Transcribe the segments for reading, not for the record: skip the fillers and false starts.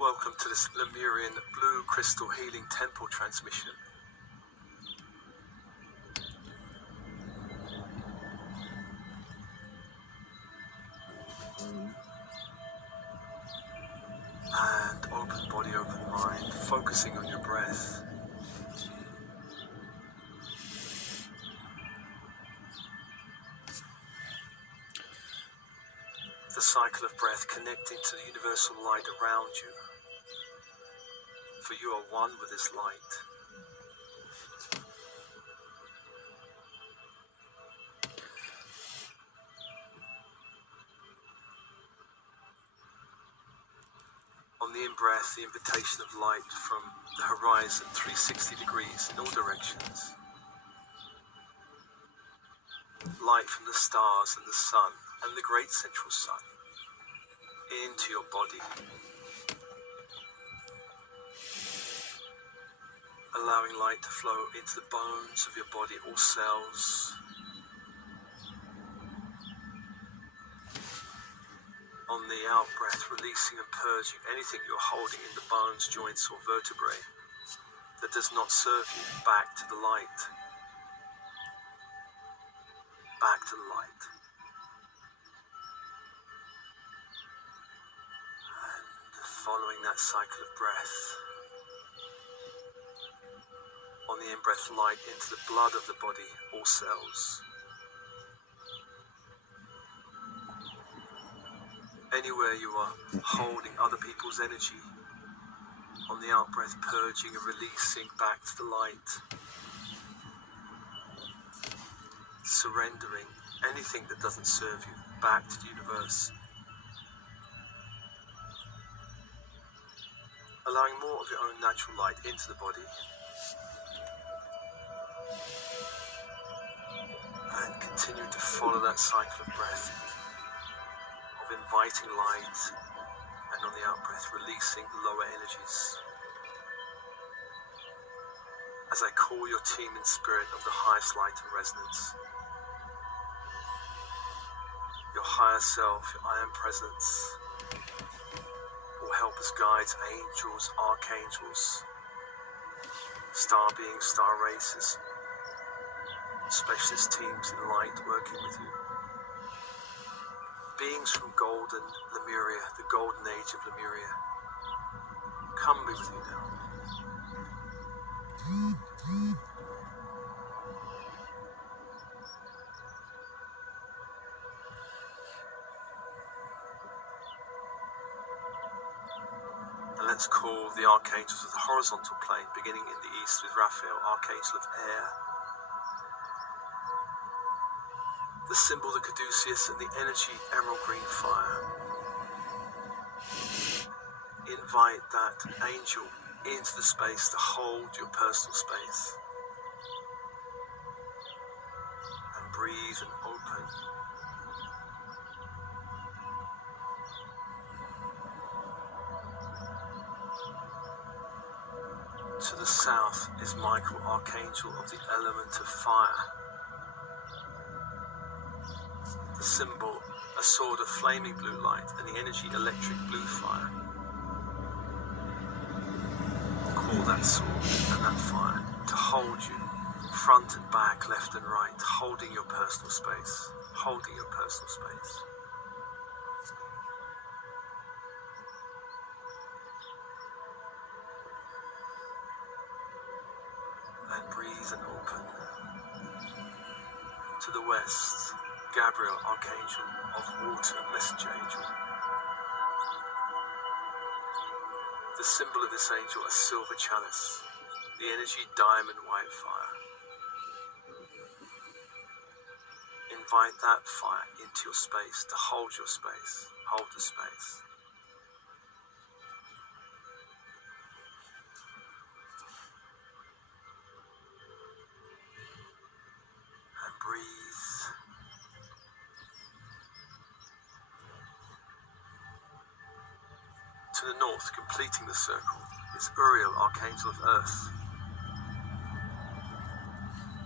Welcome to this Lemurian Blue Crystal Healing Temple transmission. And open body, open mind, focusing on your breath. The cycle of breath connecting to the universal light around you. For you are one with this light. On the in-breath, the invitation of light from the horizon, 360 degrees in all directions. Light from the stars and the sun and the great central sun into your body. Allowing light to flow into the bones of your body, all cells. On the out-breath, releasing and purging anything you're holding in the bones, joints or vertebrae that does not serve you, back to the light. Back to the light. And following that cycle of breath, on the in-breath, light into the blood of the body, all cells. Anywhere you are holding other people's energy, on the out-breath, purging and releasing back to the light. Surrendering anything that doesn't serve you, back to the universe. Allowing more of your own natural light into the body. And continue to follow that cycle of breath, of inviting light, and on the out-breath, releasing lower energies. As I call your team in spirit of the highest light and resonance, your higher self, your I am presence, all helpers, guides, angels, archangels, star beings, star races, specialist teams in light working with you. Beings from golden Lemuria, the golden age of Lemuria, come be with you now. And let's call the archangels of the horizontal plane, beginning in the east with Raphael, archangel of air. The symbol, the caduceus, and the energy, emerald green fire. Invite that angel into the space to hold your personal space. And breathe and open. To the south is Michael, archangel of the element of fire. The symbol, a sword of flaming blue light, and the energy, electric blue fire. Call that sword and that fire to hold you, front and back, left and right, holding your personal space, holding your personal space. And breathe and open. To the west, Gabriel, archangel of water, messenger angel. The symbol of this angel, a silver chalice, the energy, diamond white fire. Invite that fire into your space to hold your space, hold the space. And breathe. To the north, completing the circle, is Uriel, archangel of earth.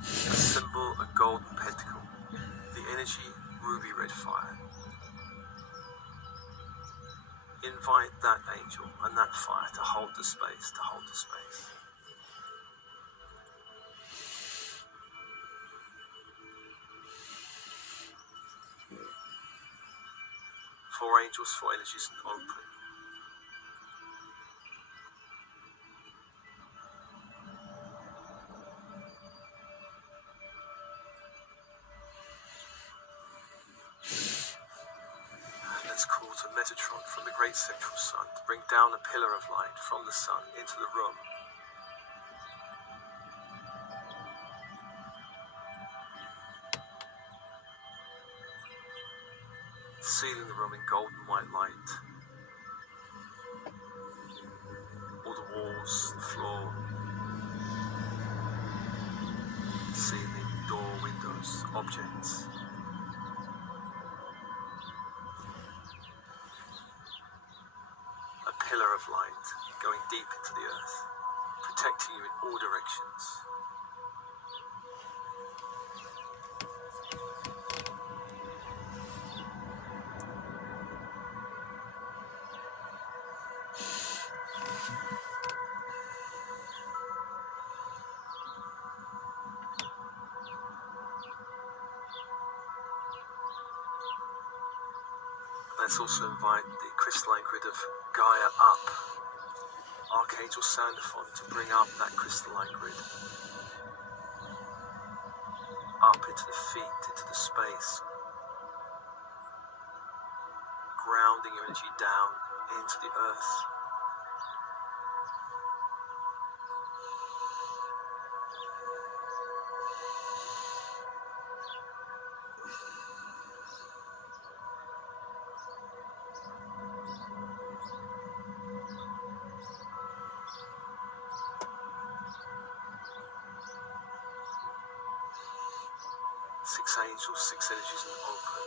The symbol, a golden pentacle. The energy, ruby red fire. Invite that angel and that fire to hold the space, to hold the space. Four angels, four energies, and open. Let's call to Metatron from the great central sun to bring down a pillar of light from the sun into the room. Sealing the room in golden white light. All the walls, the floor, ceiling, door, windows, objects. A pillar of light going deep into the earth, protecting you in all directions. Let's also invite the crystalline grid of Gaia up. Archangel Sandalphon to bring up that crystalline grid. Up into the feet, into the space. Grounding your energy down into the earth. Six angels, six energies, and open.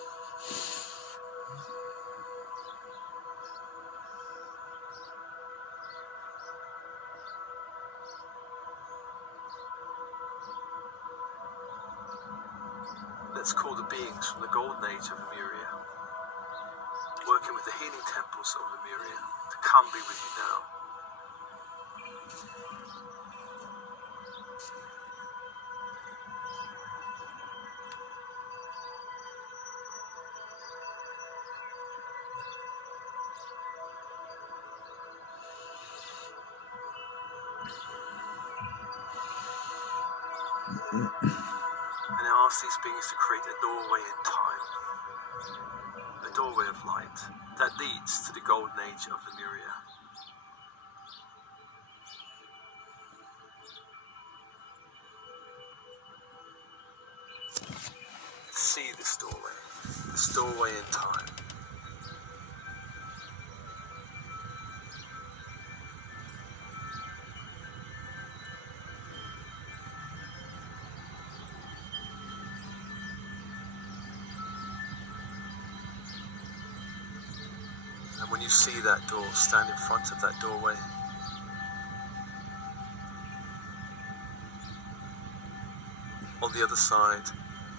Let's call the beings from the golden age of Lemuria, working with the healing temples of Lemuria, to come be with you now. And I ask these beings to create a doorway in time, a doorway of light that leads to the golden age of Lemuria. See this doorway in time. And when you see that door, stand in front of that doorway. On the other side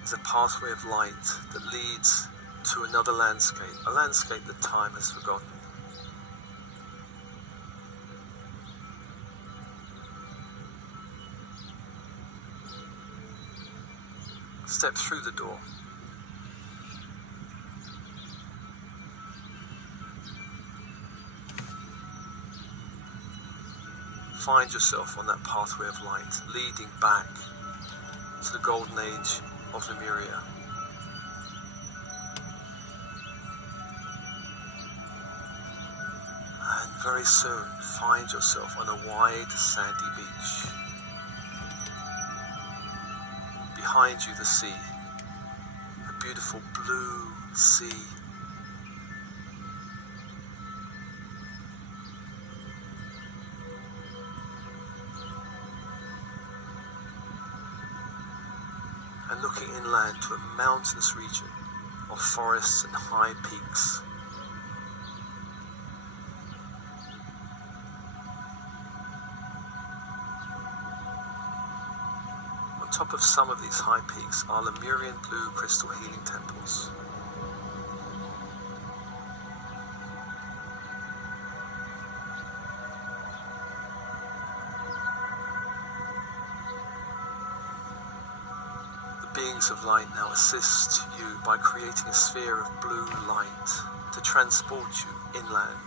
is a pathway of light that leads to another landscape, a landscape that time has forgotten. Step through the door. Find yourself on that pathway of light, leading back to the golden age of Lemuria. And very soon, find yourself on a wide, sandy beach. Behind you, the sea, a beautiful blue sea. And looking inland to a mountainous region of forests and high peaks. On top of some of these high peaks are Lemurian blue crystal healing temples. light now assist you by creating a sphere of blue light to transport you inland.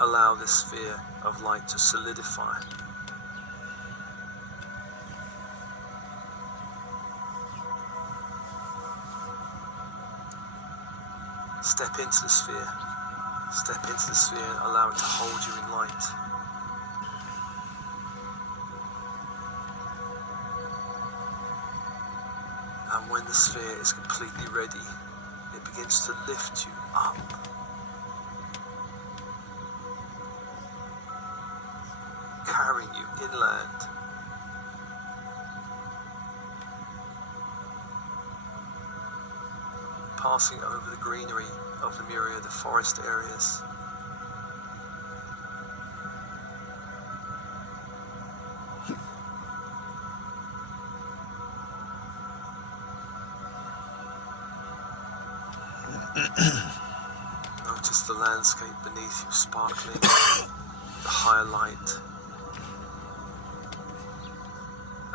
Allow this sphere of light to solidify. Step into the sphere. Step into the sphere and allow it to hold you in light. And when the sphere is completely ready, it begins to lift you up. Carrying you inland. Passing over the greenery of Lemuria, the forest areas. Notice the landscape beneath you sparkling, the higher light,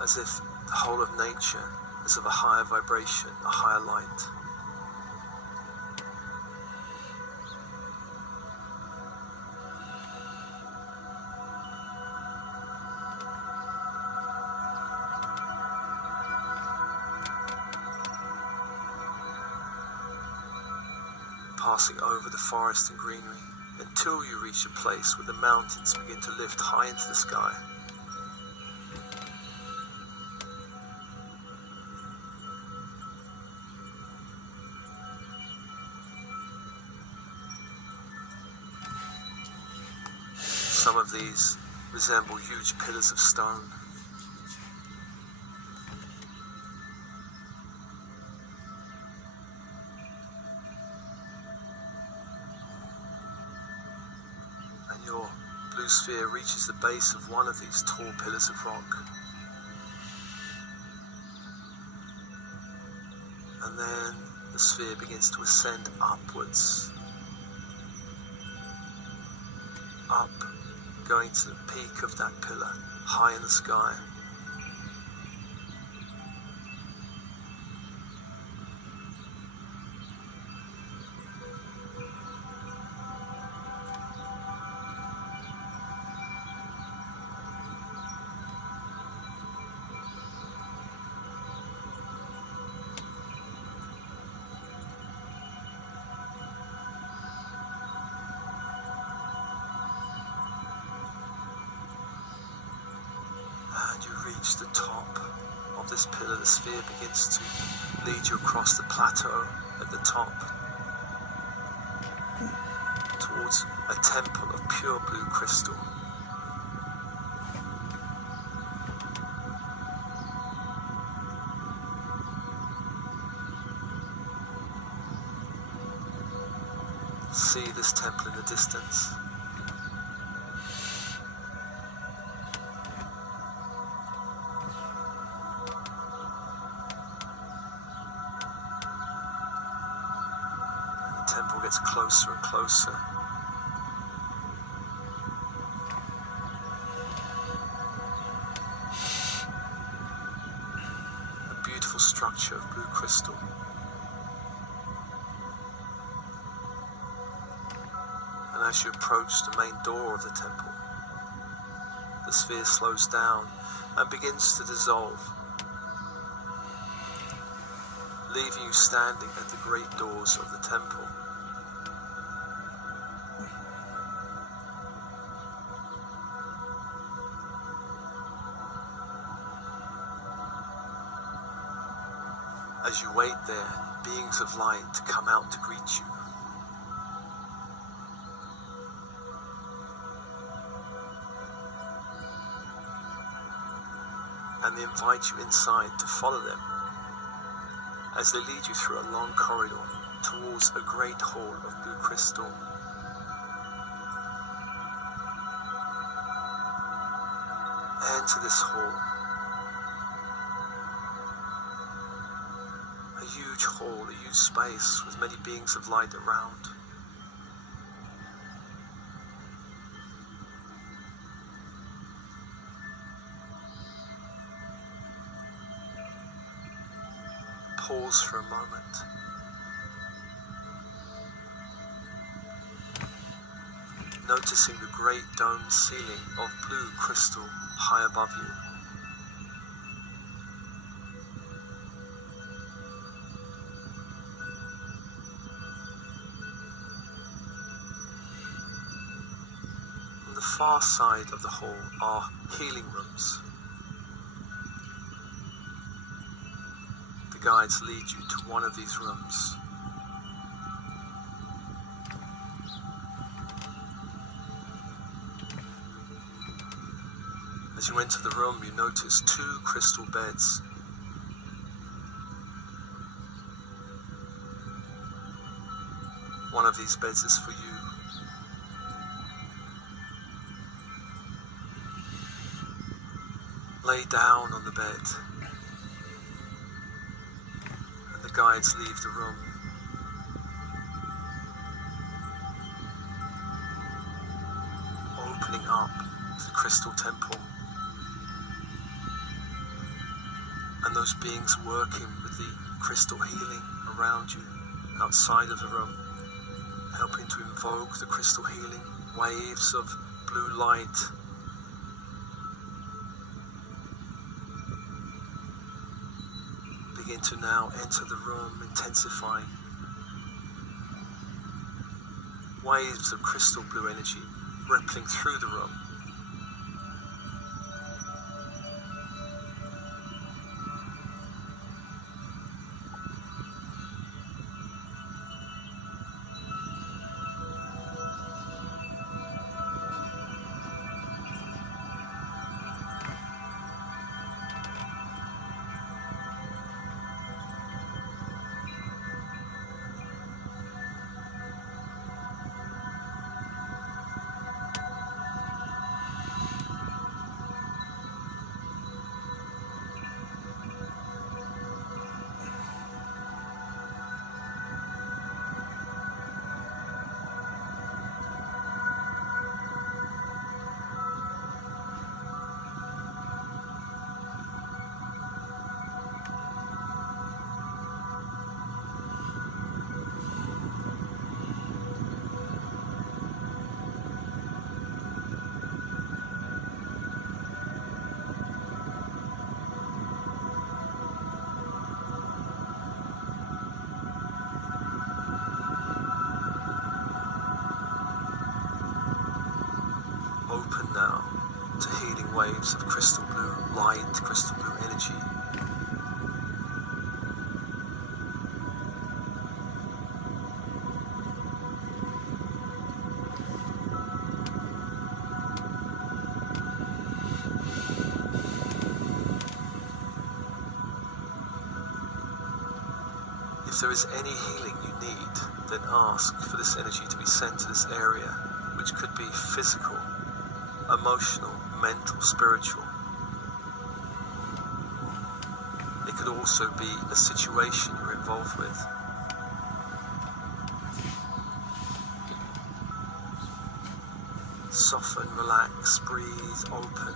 as if the whole of nature is of a higher vibration, a higher light. Passing over the forest and greenery until you reach a place where the mountains begin to lift high into the sky. Some of these resemble huge pillars of stone. Your blue sphere reaches the base of one of these tall pillars of rock. And then the sphere begins to ascend upwards. Up, going to the peak of that pillar, high in the sky. And you reach the top of this pillar. The sphere begins to lead you across the plateau at the top towards a temple of pure blue crystal. See this temple in the distance. The temple gets closer and closer. A beautiful structure of blue crystal. And as you approach the main door of the temple, the sphere slows down and begins to dissolve, leaving you standing at the great doors of the temple. As you wait there, beings of light come out to greet you. And they invite you inside to follow them as they lead you through a long corridor towards a great hall of blue crystal. Enter this hall. A huge hall, a huge space with many beings of light around. pause for a moment. Noticing the great domed ceiling of blue crystal high above you. On the far side of the hall are healing rooms. The guides lead you to one of these rooms. As you enter the room, you notice 2 crystal beds. One of these beds is for you. Lay down on the bed, and the guides leave the room. Opening up the crystal temple. And those beings working with the crystal healing around you, outside of the room, helping to invoke the crystal healing, waves of blue light. Begin to now enter the room, intensifying. Waves of crystal blue energy rippling through the room. Open now to healing waves of crystal blue light, crystal blue energy. If there is any healing you need, then ask for this energy to be sent to this area, which could be physical, emotional, mental, spiritual. It could also be a situation you're involved with. Soften, relax, breathe, open.